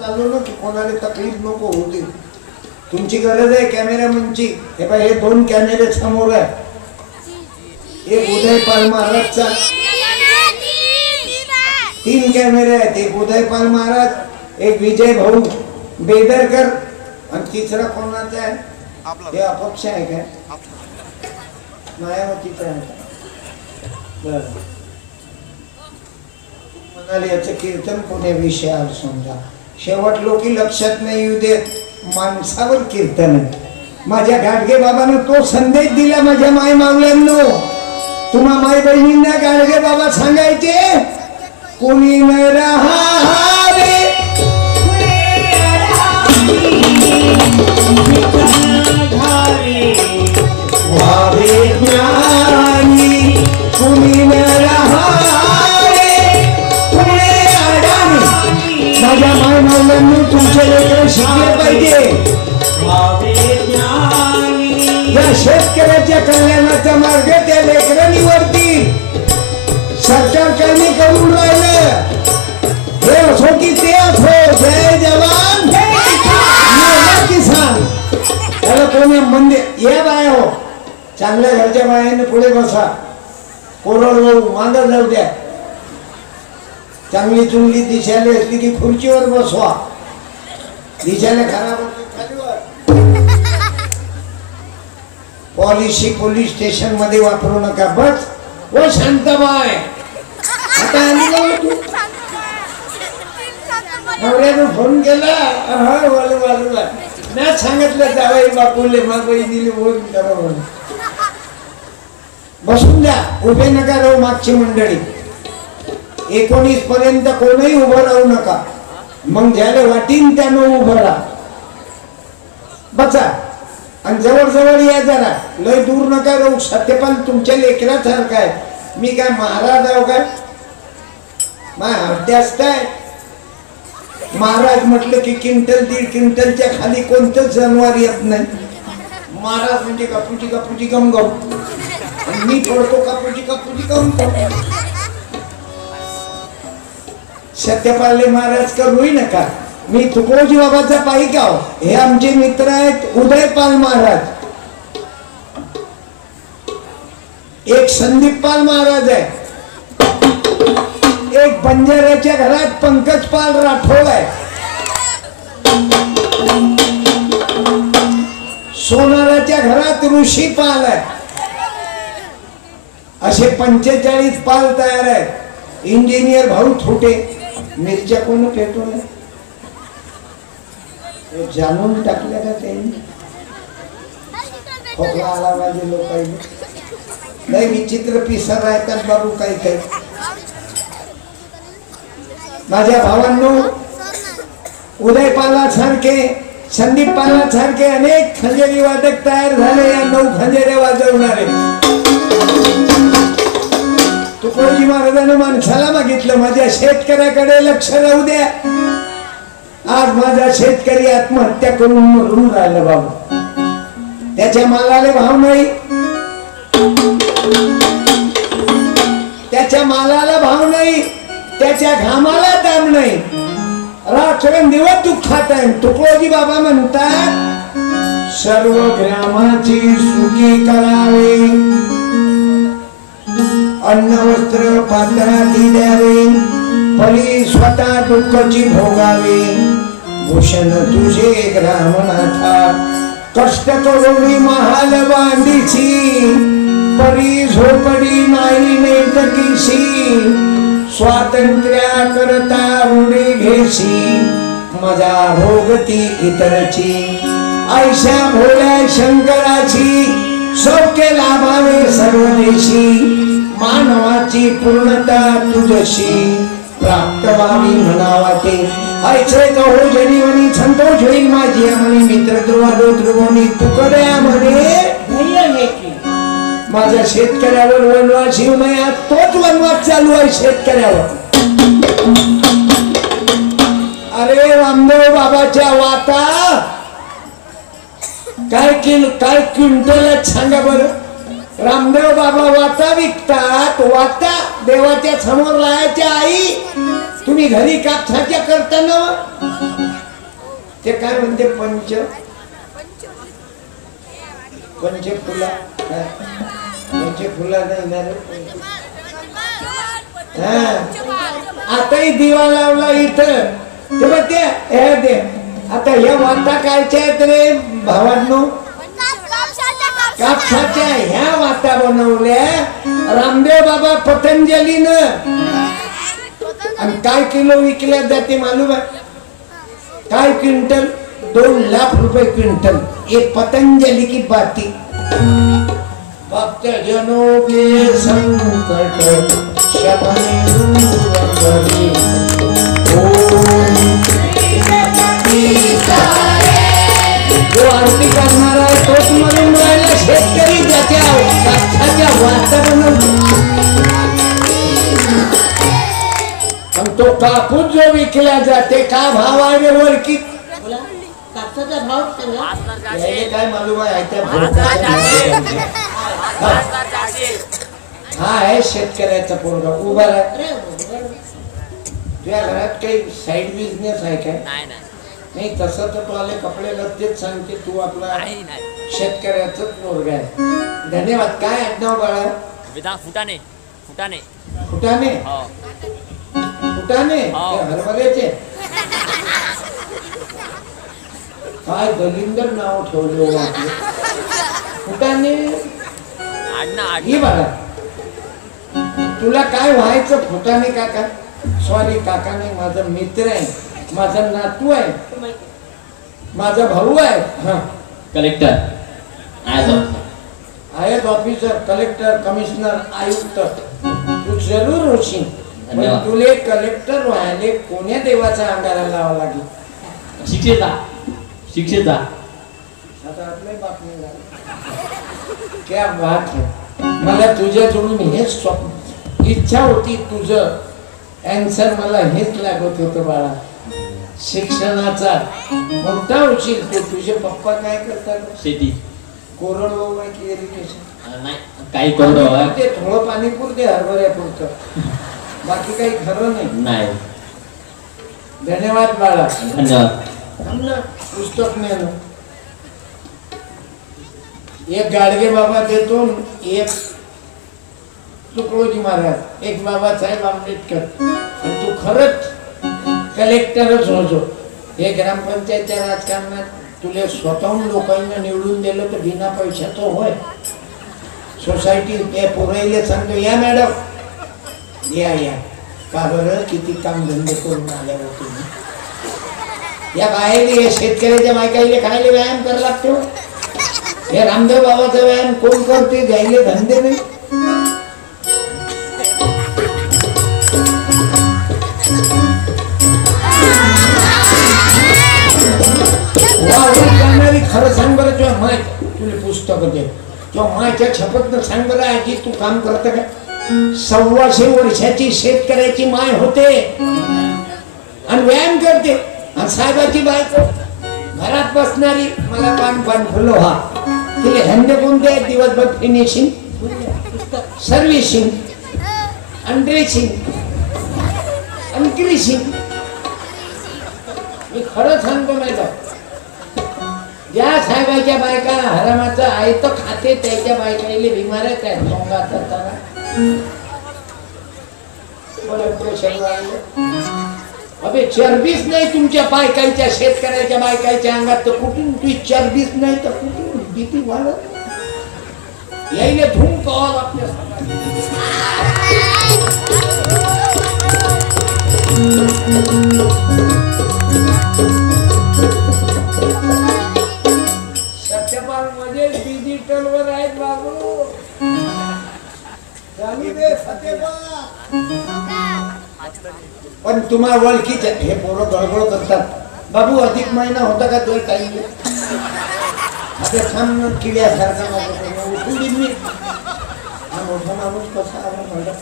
चालू ना की कोणाला तकलीफ नको होती. तुमची गरज आहे कॅमेरामनची. हे पाय, हे 2 कॅमेरे समोर आहे. एक उदयपाल महाराजचा, 3 कॅमेरे आहेत. एक उदयपाल महाराज, एक विजय भाऊ बेदरकर आणि तिसरा कोणाचा आहे? हे अपक्ष आहे काय? मायावतीचा आहे. बरं, म्हणाले याचं कीर्तन कोण्या विषयावर समजा. शेवट लोकी लक्षात नाही येऊ दे, माणसावर कीर्तन आहे. माझ्या गाडगे बाबानं तो संदेश दिला माझ्या माय मावल्यांनो. तुम्हा माय बहिणींना गाडगे बाबा सांगायचे, कोणी न राहावे व्हावे ज्ञानी, कुणी न राहावे पुणे अडाणी. माझ्या माय मावल्यांनी तुमचे लेकर शिकले पाहिजे. या शेतकऱ्याच्या कल्याणाचा मार्ग त्या लेकरं निवडतील. सरकार काही करून राहिलं, हे असो की ते असो. जय जवान जय किसान. त्याला कोणी मंदिर या बाया हो, चांगल्या घरच्या बायाने पुढे बसा. कोरडवाहू मागं जाऊ द्या. चांगली चुंगली दिशाला असली की खुर्चीवर बसवा. दिशाला खराब पॉलिसी पोलीस स्टेशन मध्ये वापरू नका. बस वो शांताबाई, आता नवऱ्यानं फोन केला. नाही सांगितलं जावाई बापूले मा बहिणीले फोन करा म्हणून. बसून द्या, उभे नका राहू. मागची मंडळी 19 पर्यंत कोणीही उभं राहू नका. मग ज्याला वाटीन त्यानं उभं राहा. बचा आणि जवळ जवळ या जरा, लय दूर नका राहू. सत्यपाल तुमच्या लेकरासारखा आहे. मी काय महाराज आहो काय? जास्त आहे. महाराज म्हटलं की क्विंटल 1.5 क्विंटलच्या खाली कोणतंच जनावर येत नाही. महाराज म्हणजे कापूची कापूची गमगम. मी पडतो कापूची कापूची गमगम. सत्यपाल महाराज का रोई नका. मी तुकडोजी बाबाचा पाईक आहो. हे आमचे मित्र आहेत उदयपाल महाराज. एक संदीपपाल महाराज आहे. एक बंजाऱ्याच्या घरात पंकजपाल राठोड आहे. सोनाराच्या घरात ऋषीपाल आहे. असे 45 पाल तयार आहेत. इंजिनियर भाऊ थोटे. मिरच्या कोण पेटवल्या? जाणून टाकल्या का त्यांनी? खोकला आला माझे लोकांनी. लय विचित्र पिसा राहतात बाबू काही काही. माझ्या भावांनो, उदयपालासारखे संदीपपालासारखे अनेक खंजेरी वादक तयार झाले. या 9 खंजेरे वाजवणारे. तुकडोजी महाराजांनी माणसाला मागितलं, माझ्या शेतकऱ्याकडे लक्ष राहू द्या. आज माझा शेतकरी आत्महत्या करून मरून राहिला बाबा. त्याच्या मालाला भाव नाही. त्याच्या मालाला भाव नाही. त्याच्या घामाला दाम नाही. रात्रंदिवस दुःखात आहे. तुकडोजी बाबा म्हणतात, सर्व ग्रामाची सुखी करावे, अन्न वस्त्र पात्राती द्यावे, परी स्वतः दुःखाची भोगावे. भूषण तुझे ग्रामनाथा, कष्ट करून महाल बांधीची, परी झोपडी नाही नेटकीशी. स्वातंत्र्या करता उडे घेशी, मजा भोगती इतरची. ऐशा भोल्या शंकराची, सौख्य लाभावे सर्व देशी. मानवाची पूर्णता तुझशी, प्राप्त व्हावी म्हणावा ते. ऐसे कहो जनी म्हणी संतोष होईल माझी. म्हणे मित्र ध्रुवालो ध्रुवोनी तुकड्या म्हणे माझ्या शेतकऱ्यावर वनवास येऊ नये. आज तोच वनवास चालू आहे शेतकऱ्यावर. अरे रामदेव बाबाच्या वाता काय क्विंटल सांगा बरं. रामदेव बाबा वाता विकतात. वाता देवाच्या समोर लायाच्या. आई तुम्ही घरी कापसाच्या करता ना. ते काय म्हणते पंचफुला नाही ना रे. आताही दिवा लावला इथं तेव्हा ते आता ह्या वाता कायच्या आहेत रे भावांनो, कापसाच्या ह्या वाता बनवल्या रामदेव बाबा पतंजलीनं. आणि काय किलो विकल्या जाते मालूम आहे काय? क्विंटल 2 लाख रुपए क्विंटल. एक पतंजलि की बाती. भक्त जनों के संकट शमन दूर जो आरती करणारा आहे तोच म्हणून राहिला शेतकरी ज्याच्या कापसाच्या वाता बनवतो. तो कापूस जो विकला जाते का भाव आहे वरकी? कापसाचा भाव काय मालूम आहे? हा आहे शेतकऱ्याचा पोरगा उभा आहे. तुझ्या घरात काही साईड बिझनेस आहे काय? नाही तसं तर तू आले कपडे लत्तेच सांगते. तू आपला शेतकऱ्याचा पोरगा आहे. धन्यवाद. काय आडनाव बाळा? फुटाणे. हरभऱ्याचे काय दलिंदर नाव ठेवले फुटाणे. ही बाळा तुला काय व्हायचं? फुटाणे काका. सॉरी काका नाही, माझा मित्र आहे, माझा नातू आहे, माझा भाऊ आहे. हा कलेक्टर, आयत ऑफिसर, कलेक्टर, कमिशनर, आयुक्त. तू जरूर होशील. पण तुले कलेक्टर व्हायले कोण्या देवाचा अंगारा लावा लागेल? शिक्षेचा. आता आपले बातमी झाली. क्या बात है. मला तुझ्याकडून हेच स्वप्न इच्छा होती. तुझं अँसर मला हेच लागत होतं बाळा. शिक्षणाचा मोठा होशील. तो तुझे पप्पा काय करतात? शेती. कोरडवाहू आहे की इरिगेशन? नाही काही कोरडवाहू. ते थोडं पाणी पुरते हरभऱ्यापुरतं, बाकी काही खरं नाही. धन्यवाद बाळा. धन्यवाद. पुस्तक नेलं. एक गाडगे बाबा देतो, एक तुकडोजी महाराज, एक बाबासाहेब आंबेडकर. तू खरंच कलेक्टरच होतो. हे ग्रामपंचायतच्या राजकारणात तुला स्वतःहून लोकांना निवडून दिलं तर बिना पैशाचं होय. सोसायटी त्या पोराईले सांगतो या मॅडम या का बरं किती काम धंदे करून आल्यावर तुम्ही या बाहेर या शेतकऱ्याच्या बायकाईले खायला व्यायाम करायला लागतो. या रामदेव बाबाचा व्यायाम कोण करते? द्यायले धंदे नाही. खरं सांग बरं. तुझ्या माय तुला पुस्तक दे किंवा मायच्या छपत सांग बरं आजी तू काम करत का? 125 वर्षाची शेतकऱ्याची माय होते आणि व्यायाम करते. आणि साहेबाची बायको घरात बसणारी मला पान फुलो. हा तिला धंदे कोणते आहेत? दिवसभर फिनिशिंग, सर्व्हिसिंग, अनड्रेसिंग, अनक्रिसिंग. मी खरं सांगतो मॅडम, ज्या साहेबाच्या बायका हरामाचं आहे तर खाते त्याच्या बायकाईले बिमाऱ्यात आहेत. सोंगात अबे चरबीच नाही तुमच्या बायकांच्या, शेतकऱ्याच्या बायकांच्या अंगात तर कुठून तुझी चरबीच नाही तर कुठून बीपी वाढत? यायले धूम कॉल आपल्या सत्यपाल मध्ये डिजिटल वर आहेत बाबू. पण तुम्हा ओळखीचे हे पोरं गडबड करतात. बाबू अधिक महिना होता का तो टाइम? आता थांब किड्यासारखा उठून देईन मी. हा मोठा माणूस कसा आला म्हणला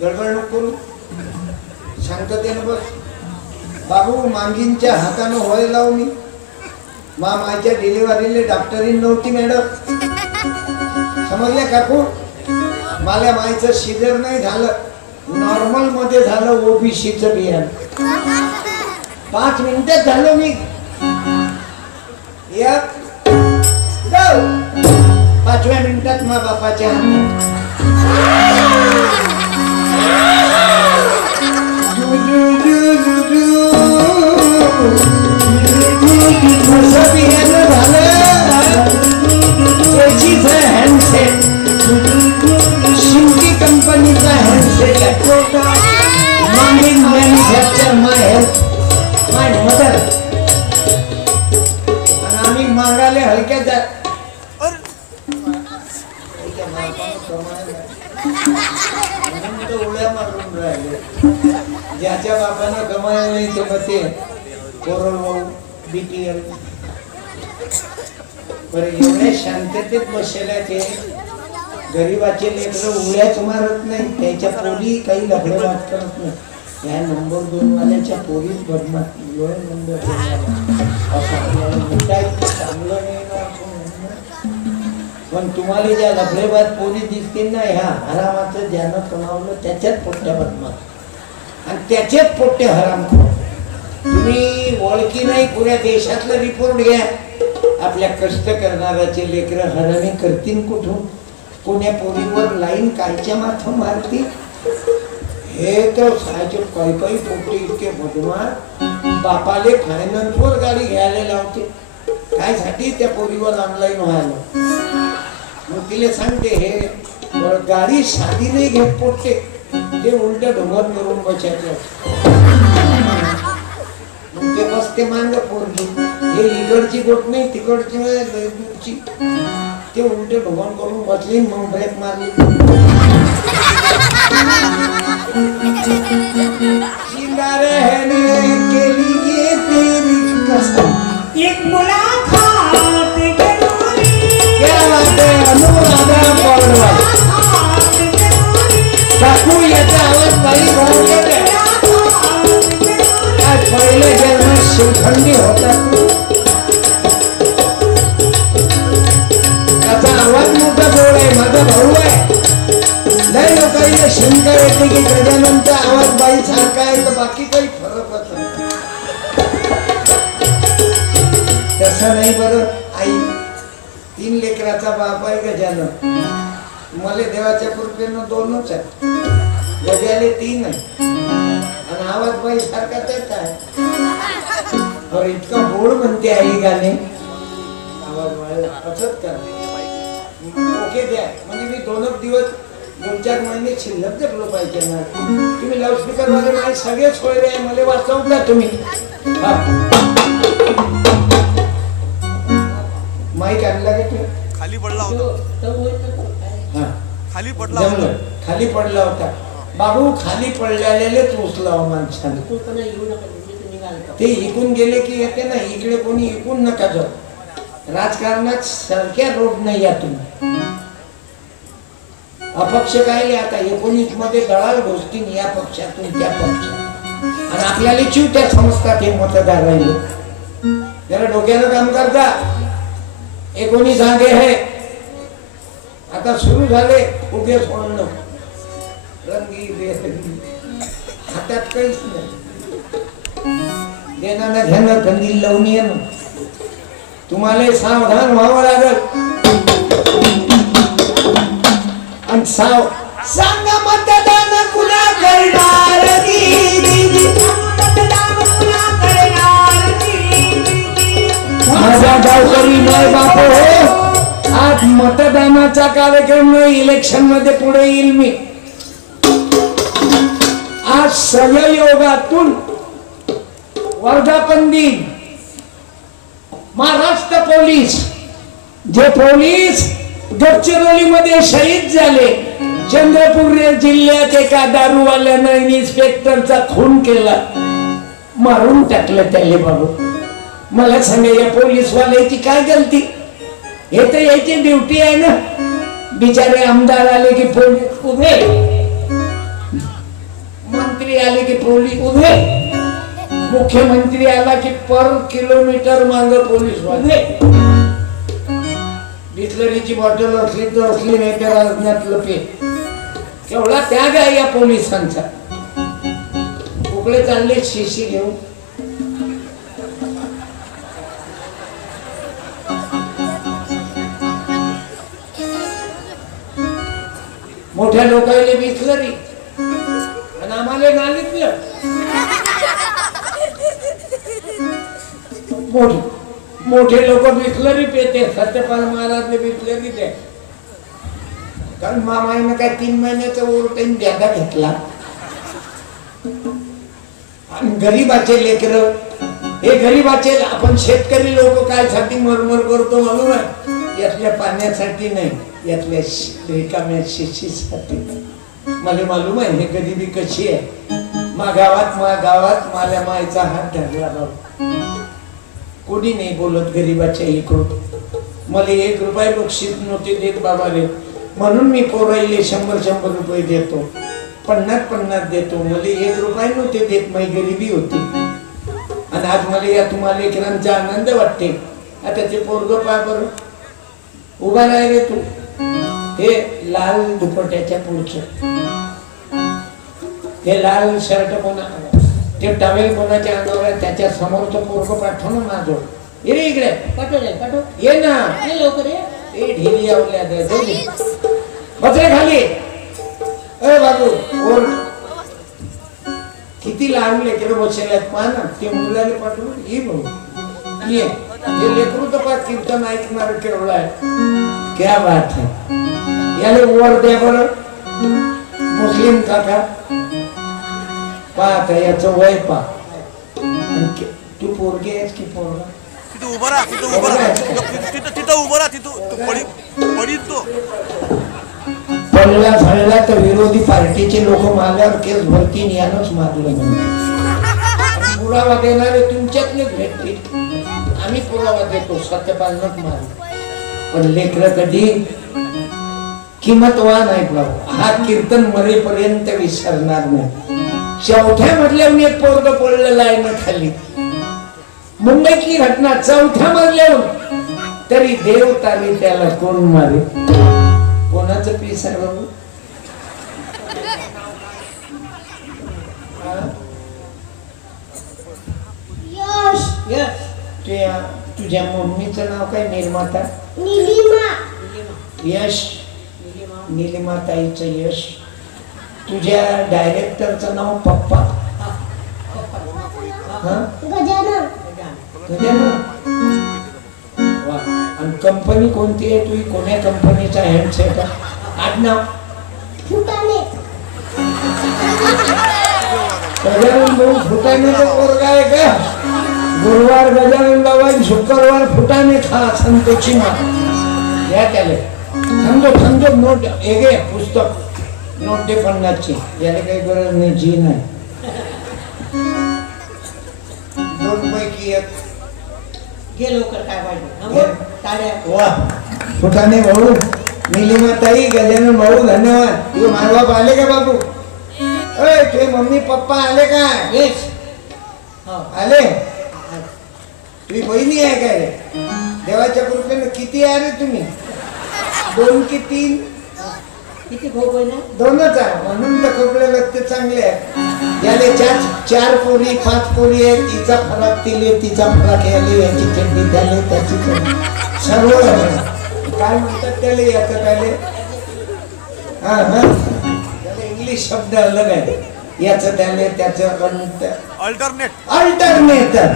गडबड नको करू. शांततेनं बस. बाबू मांगींच्या हातानं होय लावू मी. मायच्या डिलिव्हरीला डॉक्टरीन नव्हती मॅडम. समजल्या काकू? मला मायचं शिजर नाही झालं, नॉर्मल मध्ये झालं. ओबीसीचं बियाण 5 मिनिटं झालो मी एक जाऊ 5व्या मिनिटात मा बापाच्या हँडसेट शिंकी कंपनीचा हँडसेट मॅन्युफॅक्चर माय मदर आणि आम्ही मागायला हलक्या उड्या मारून राहिले ज्याच्या बापानं कमायला नाही ते मग ते कोरोना बीपीएल एवढ्या शांततेत बसलेल्या ते गरीबाचे लेकरं उड्याच मारत नाही त्याच्या पोरी काही लफडे बात करत नाही या नंबर 2 वाल्याच्या पोरीच बदमाश नंबर 2 चांगलं नाही पण तुम्हाला ज्या लफडेबाज पोरी दिसतील ना ह्या हरामाचं ज्यानं कमावलं त्याच्यात पोट्या बदमाश आणि त्याच्यात पोट्टे हराम तुम्ही ओळखी नाही पुऱ्या देशातलं रिपोर्ट घ्या आपल्या कष्ट करणाऱ्याचे लेकरं हरामी करतील कुठून कोण्या पोरीवर लाईन कायच्या माथ मारतील हे तर सायचे काही पोट्टे इतके बदमाश बापाले फायनान्सवर गाडी घ्यायला लावते काय साठी त्या पोरीवर ऑनलाईन व्हायला मग तिला सांगते हे गाडी साधी नाही घेत पोट्टे ते उलट ढोंगर करून बसायचे ते बसते मांग पोरगी हे इकडची गोट नाही तिकडची ते उलटे ढोंगर करून बसली मग ब्रेक मारली एक मुलाकात क्या बात है अनुराधा पौडवाल काकू याचा आवाज बाई भाऊ आज पहिले जन्म शिवखंडी होता त्याचा आवाज मोठा गोड आहे माझा भाऊ आहे लय लोकांना शंका येते की गजाननचा आवाज बाई सारखा आहे तर बाकी काही फरकच नाही तसं नाही बरं आई 3 लेकराचा बाप आहे गजानन मला देवाच्या कृपेनं 2च आहे गजाले 3 आहे आणि आवाज बाई सारखा त्याच आहे और इतका गोड म्हणते आई गाणे आवाज मला असंच कर ओके द्या म्हणजे मी 2 दिवस 2-4 महिने शिल्लक जपलो पाहिजे ना तुम्ही लाऊडस्पीकर मध्ये माझे सगळे सोयरे आहे मला वाचवता तुम्ही माईक आणला का तू खाली पडला होता खाली पडला होता खाली पडला होता बाबू खाली पडलेलेच उचलाव माणसाने ते इकून गेले की येते ना इकडे कोणी इकून नका जाऊ राजकारणात सारख्या रोड नाही या तुम्ही अपक्ष काय आता 19 मध्ये दळाल गोष्टी या पक्षातून त्या पक्षात आणि आपल्याला चिवट्या समजतात हे मतदार राहिले जरा डोक्यानं काम करता 19 जागे है आता सुरू झाले उभे सोडणं रंगी बेरंगी हातात काहीच नाही देणार घेणं कंदील लावून येणं तुम्हाला सावधान व्हावं लागल आणि सांगा मतदान कुणा करणार माझा गावकरी माय बाप हो आज मतदानाचा कार्यक्रम इलेक्शन मध्ये पुढे येईल मी आज सहयोगातून वर्धापन दिन महाराष्ट्र पोलीस जे पोलीस गडचिरोली मध्ये शहीद झाले चंद्रपूर जिल्ह्यात एका दारूवाल्यानं इन्स्पेक्टरचा खून केला मारून टाकलं त्याले बाबू मला सांगा या पोलीस वाल्याची काय गलती हे तर याची ड्युटी आहे ना बिचारे आमदार आले की पोलीस उभे मंत्री आले की पोलीस उभे मुख्यमंत्री आला की पर किलोमीटर माग पोलीस वाले बिस्लरीची बॉटल असली तर असली नाही तर राजनातलं पे केवढा त्याग आहे या पोलिसांचा उकडे चालले शिशी घेऊन मोठ्या लोकांनी बिसलरी आणि आम्हाला नालीतलं मोठे लोक बिसलरी पेते. सत्यपाल महाराजने बिसलरी दे, कारण मामाईनं काय 3 महिन्याचा ओव्हरटाईम द्यादा घेतला. आणि गरीबाचे लेकर हे गरीबाचे आपण शेतकरी लोक काय साठी मरमर करतो मालूम आहे? यातल्या पाण्यासाठी नाही, यातल्या रिकाम्या शिशीसाठी. मला मालूम आहे हे गरिबी कशी आहे. गावात माल्या मायचा हात धरला बाबा, कोणी नाही बोलत गरीबाच्या इकडून. मला 1 रुपया बक्षीस नव्हते देत बाबा रे, म्हणून मी पोराईले 100 रुपये देतो, 50 देतो. मला 1 रुपया नव्हते देत, माझी गरिबी होती. आणि आज मला या तुम्हाला लेकरांचा आनंद वाटते. आता ते पोरग पाय बरं उभा राह रे तू. हे लाल दुपट्याच्या पुढचं, हे लाल शर्ट कोणा, ते टॉवेल कोणाच्या अंगावर आहे, त्याच्या समोरचं पोरग पाठव ना माझं. ये रे इकडे, पाठव ये ना, ये लवकर ये. ते ढिली आवल्या बसरे खाली. अरे बाबू ओर किती लहान लेकर बसले पहा ना. ते मुलाला पाठवून ये भाऊ ये. हे लेकरू तर पा कीर्तन ऐकणार केवढा आहे. क्या बात है. याला वर द्या बरं. मुस्लिम काका पाहता याचं वय पा. तू पोरगी आहेस की पोरगा? तिथं उभं राहा, तिथं उभं राहा, तिथं पडीत तो. पडला फळला तर विरोधी पार्टीचे लोक मारल्यावर केस भरतीन यानंच मारलं म्हणते. पुरावा देणारे तुमच्यातलेच भेटतील. आम्ही पुरावा देतो, सत्यपालनच मारलं. पण लेकर कधी किंमतवान आहेत बाबा. हा कीर्तन मरेपर्यंत विसरणार नाही. 4थ्या मजल्याहून एक पोरग पडलेलं आहे ना खाली. मुंबईतली घटना 4थ्या मजल्याहून, तरी देव तारी त्याला कोण मारे. कोणाचं पीस आहे बाबू? तुझ्या मम्मीचं नाव काय? निर्माता यश. निलिमाताईचं यश. तुझ्या डायरेक्टरचं नाव पप्पा. गजानन. वा. आणि कंपनी कोणती आहे तुझी? कोण्या कंपनीचा हँडसेट? आडनाव फुटाणे. गजानन भाऊ फुटाण्याचा पोरगा आहे का? गुरुवार गजानन बाबा, शुक्रवार फुटाणे खा. संतोषी मा या त्याला समजो नोट एक पुस्तक नोट दे 50 ची. याला काही गरज नाही, जी नाही. 2 पैकी 1 घे लवकर. काय पाहिजे? वा. फुटाणे भाऊ, निलिमाताई, गजानन भाऊ धन्यवाद. तुझे माय बाप आले का बाबू? तुझे मम्मी पप्पा आले का? येस आले. तुझी बहिणी आहे काय रे? देवाच्या कृपेने किती आहे रे तुम्ही? 2 की 3? किती भाऊ बहीण? 2च आहे, म्हणून तर कपडे लगते चांगले आहे. याले 4 पोरी 5 पोरी आहे. तिचा फरक तिचा फरक याले, याची चड्डी त्याले, त्याची चड्डी सर्व काय म्हणतात त्याले याचं त्याले. हा त्याला इंग्लिश शब्द अलग आहे. याचं त्याले, त्याचं अल्टरनेटर.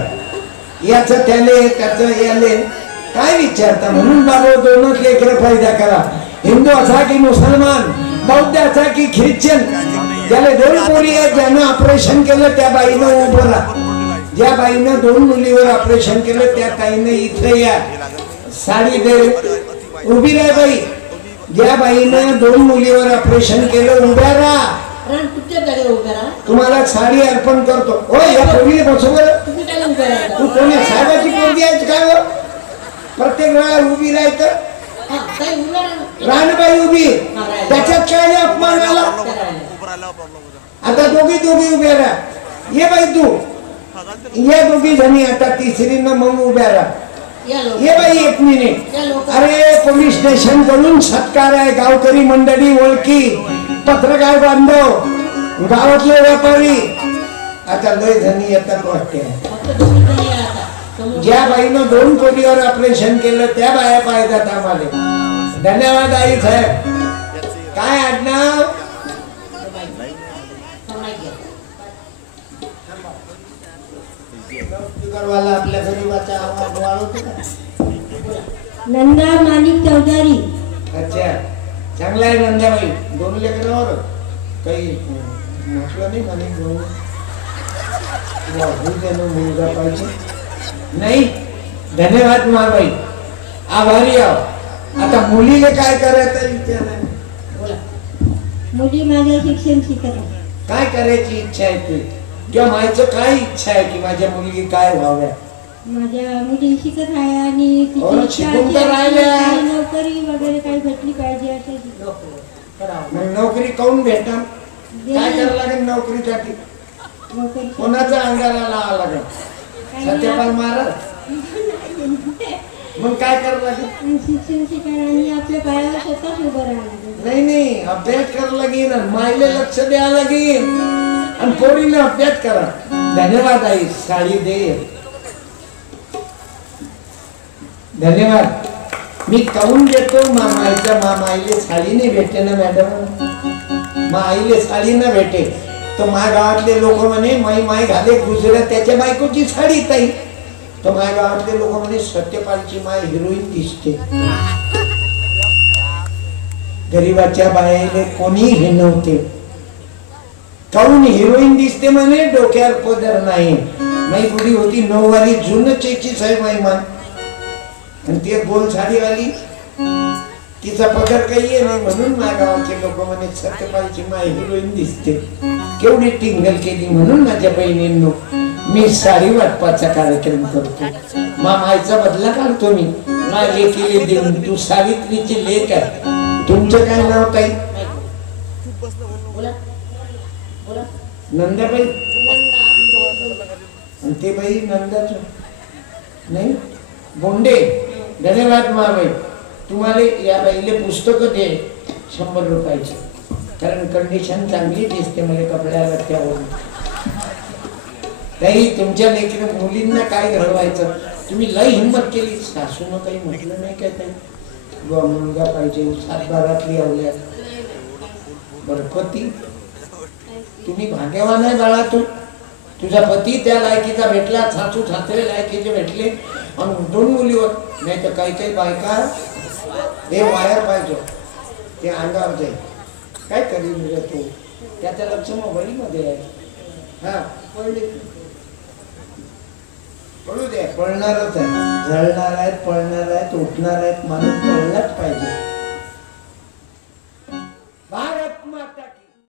याचं त्याले, त्याचं याले. काय विचारता? म्हणून बाबा 2च लेकरं फायदा करा. हिंदू असा की मुसलमान, बौद्ध असा की ख्रिश्चन. ज्याला 2 पोरी आहेत, ज्यानं ऑपरेशन केलं त्या बाईनं उभं राहा. ज्या बाईनं 2 मुलीवर ऑपरेशन केलं त्या ताईनं इथे या. साडी दे, उभी राहा बाई. ज्या बाईनं 2 मुलीवर ऑपरेशन केलं उभ्या राहा. तुम्हाला साडी अर्पण करतो. हो या पोरीने बसव. तू कोणी साहेबाची पोरगी आहेस काय? प्रत्येक वेळा उभी राहायचं. रानबाई उभी, त्याच्यात काय अपमान आला? आता दोघी उभ्या राहा. ये बाई तू, या दोघी जणी आता तिसरीनं मग उभ्या राहा. ये बाई 1 मिनिट. अरे पोलीस स्टेशन कडून सत्कार आहे. गावकरी मंडळी, ओळखी, पत्रकार बांधव, गावातले व्यापारी, आता लय जणी येतात वाटते. ज्या बाईनं 2 पोरीवर ऑपरेशन केलं त्या बाया पाहिजेत आम्हाला. धन्यवाद आई साहेब. काय आडनाव? वाला आपल्या गरीबाचा आवाज वाढवतो का? नंदा माणिक चौधरी. अच्छा, चांगला आहे नंदाबाई. दोन लेकरावर काही म्हटलं नाही म्हणे मुलगा पाहिजे नाही. धन्यवाद महाबाई, आभारी आहो. आता मुलीला काय करायचं विचार आहे? बोला. मुली माझ्या शिक्षण शिकत आहे. काय करायची इच्छा आहे तुझी? किंवा माझं काय इच्छा आहे की माझ्या मुलगी काय व्हाव्या? माझ्या मुली शिकत आहे आणि तिची हो, इच्छा शिकून अशी तर आहे की राहिल्या. काही नोकरी वगैरे काही भेटली पाहिजे असे. मग नोकरी काऊन भेटणार? काय करावं लागेल नोकरीसाठी? नोकरी कोणाचा अंगाला लावा लागेल? सत्यपाल महाराज. मग काय करावं लागेल? शिक्षण शिकायला आणि आपल्या पायावर स्वतःच उभं राहायला लागेल. नाही, अभ्यास करावं लागेल, मायले लक्ष द्यावं लागेल आणि पोरीने अभ्यास करा. धन्यवाद आई, साडी दे. धन्यवाद. मी काऊन देतो? मामाईले साडी नाही भेटते ना मॅडम. माईले साडी ना भेटे तर माझ्या गावातले लोक म्हणे माई घाले गुजऱ्या त्याच्या बायकोची साडी ताई. तर माझ्या गावातले लोक म्हणे सत्यपालची माय हिरोईन दिसते. गरीबाच्या बायाले कोणी हिनवते. काऊन हिरोईन दिसते म्हणे? डोक्यावर पदर नाही. माई बुडी होती 9 वाली जुन चेचीच आहे माई मान. आणि ती गोल साडीवाली तिचा पदर काही आहे नाही म्हणून माझ्या गावाचे लोक म्हणे सत्यपालची माय हिरोईन दिसते. केवढी टिंगल केली म्हणून माझ्या बहिणींनो मी साडी वाटपाचा कार्यक्रम करतो. मामाईचा बदला काढतो मी. माझ्या लेकीले देऊन. तू सावित्रीची लेक आहे. तुमचं काय नाव ताई? नंदाबाई. आणि ते बाई नंदाच नाही बोंडे. धन्यवाद महाबाई. तुम्हाला या बाईले पुस्तक दे 100 रुपयाचे. कारण कंडिशन चांगली दिसते मला कपड्याला त्यावरून. ताई तुमच्या लेकरं मुलींना काय घडवायचं? तुम्ही लई हिंमत केली. सासून काही म्हटलं नाही काय ताई? मुलगा पाहिजे, 7-12तली आवल्या. बरं पती? तुम्ही भाग्यवान आहे बाळा. तुझा पती त्या लायकीचा भेटला, सासू सासरे लायकीचे भेटले आणि 2 मुलीवर. नाही तर काही बायका हे वायर पाहिजे ते अंगावर जाईल. काय करील तू? त्याचं लक्ष मोबाईलमध्ये आहे. हा पडले पडू दे. पळणारच आहे. झळणार आहेत, पळणार आहेत, उठणार आहेत. माणूस पळलाच पाहिजे.